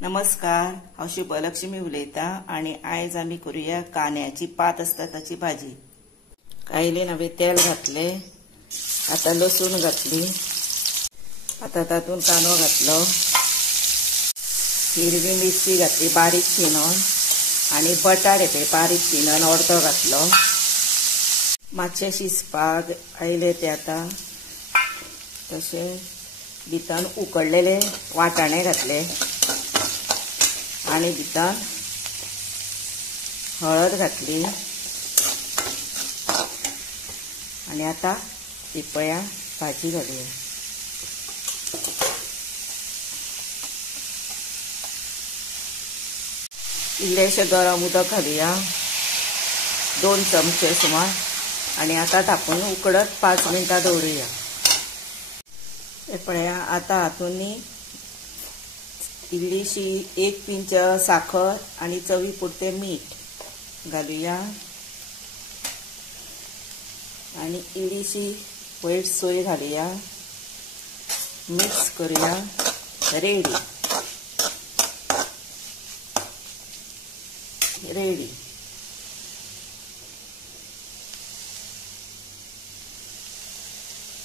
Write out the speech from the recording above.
नमस्कार, हांव शुभलक्ष्मी उलयता आणि आयज आमी करूया कांद्याची पात आसता ताची भाजी। कायलेन हांवें तेल घातले, आता लसूण घातली, आता तातूंत कांदो घातलो, हिरवी मिरची घातली बारीक चिनून आणि बटाटे ते बारीक चिनून अर्दो घातलो। मातशे शिजपाक आयले ते आता तशे भितर उकडलेले वाटाणे घातले आणि भितर हळद घातली आणि आता ही पळया भाजी घालूया। इल्लेशे गरम उदक घालूया, 2 चमचे सुमार, आणि आता धापून उकडत 5 मिनटां दवरूया। हे पळया आता हातून इल्लीशी 1 पिंच साखर आणि चवी पुरते मीठ घालूया आणि इल्लीशी व्हाईट सोय घालूया, मिक्स करूया। रेडी।